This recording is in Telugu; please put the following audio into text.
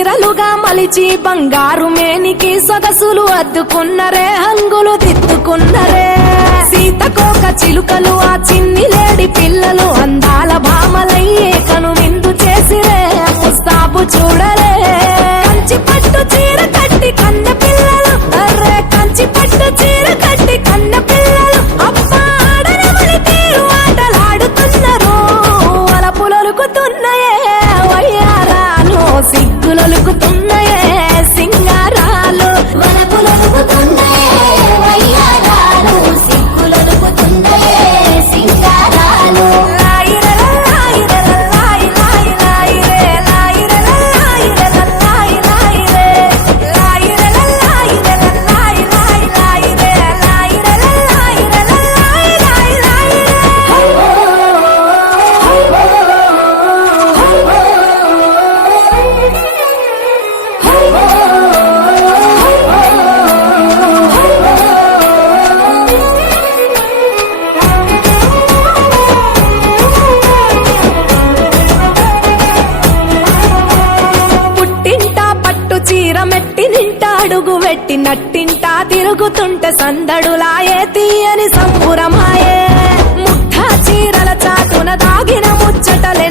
చీరలుగా మలిచి బంగారు మేనికి సొగసులు అద్దుకున్నరే హంగులు దిద్దుకున్నరే సీతకోక చిలుకలు ఆ చిన్ని లేడి పిల్లలు అందాల భామలయ్యే కనువిందు చేసిరే ముస్తాబు చూడరే కంచి పట్టు చీర కట్టి కన్న పిల్లలు అర్రే కంచి పట్టు చీర కట్టి కన్న పిల్లలు అబ్బా ఆడనమని తీరు ఆటలాడుతున్నారు వలపులొలుకుతున్నాయే వయ్యారాలు సిగ్గులొలుకుతున్నాయే సింగారాలు వలపులొలుకుతున్నాయే వయ్యారాలు సిగ్గులొలుకుతున్నాయే సింగారాలు అడుగు వెట్టి నట్టింటా తిరుగుతుంటే సందడులాయే తీయని సంపురమాయే ముఠా చీరల చాటున దాగిన ముచ్చటలే